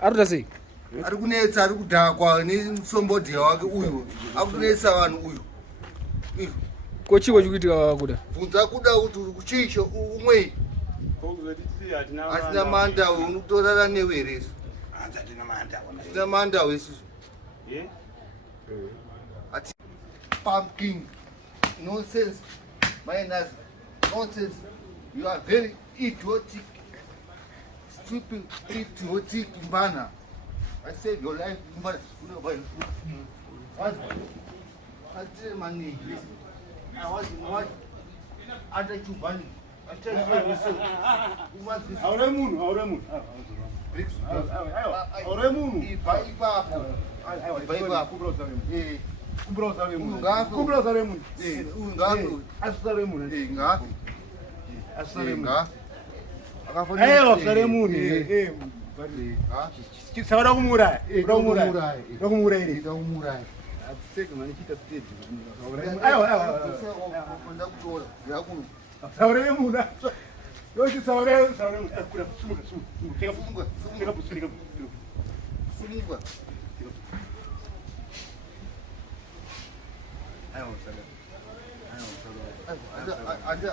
Arikuda sei? Arikunetsa arikudhakwa nemusombodhi wake uyu. Arikunetsa vanhu uyu. Ko chiko chikuitika Kuda? Bvunza Kuda kuti uri kuchicho umwe. Hatina manda unotorara newe here. Hatina manda wesu. Pumpkin. Nonsense. Minus. Nonsense. You are very idiotic. Stupid, idiotic Mbana. I saved your life, Mbana. I tell money. I want I take you money. I tell you so. Who wants this? Auremunu.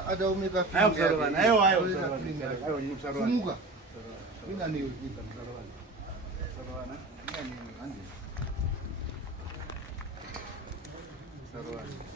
Ada omega Sumuga. Ina ni Sarwana.